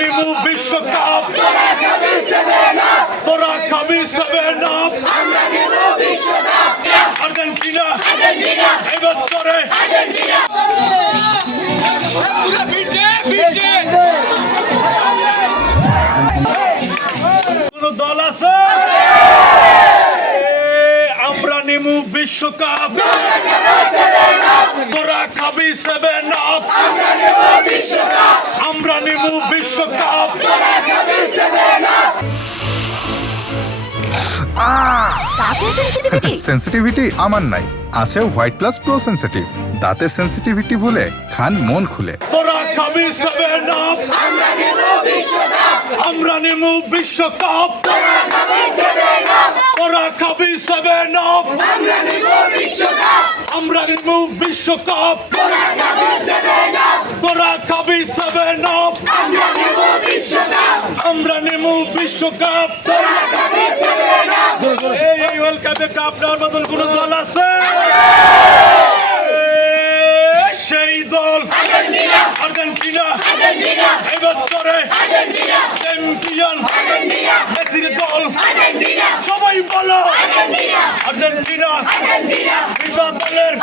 নিমু বিশ্বকাপ তোরা খাবি 7 আপ আর্জেন্টিনা এবার করে কোন দল আছে আমরা নিমু বিশ্বকাপ তোরা খাবি 7 আপ আমরা নিমু বিশ্বকাপ সেন্সিটিভিটি আমার নাই, আছে হোয়াইট প্লাস প্রো সেন্সিটিভ। দাঁতের সেন্সিটিভিটি ভুলে খান মন খুলে। তোরা খাবি 7 আপ আমরা নিমু বিশ্বকাপ তোরা খাবি 7 আপ আমরা নিমু বিশ্বকাপ তোরা খাবি 7 আপ আমরা নিমু বিশ্বকাপ এই ওয়ার্ল্ড কাপে কাপ নেওয়ার মতন কোন দল আছে সেই দল আর্জেন্টিনা এবার করে চ্যাম্পিয়ন মেসির দল সবাই বলো আর্জেন্টিনা ফিফা দলের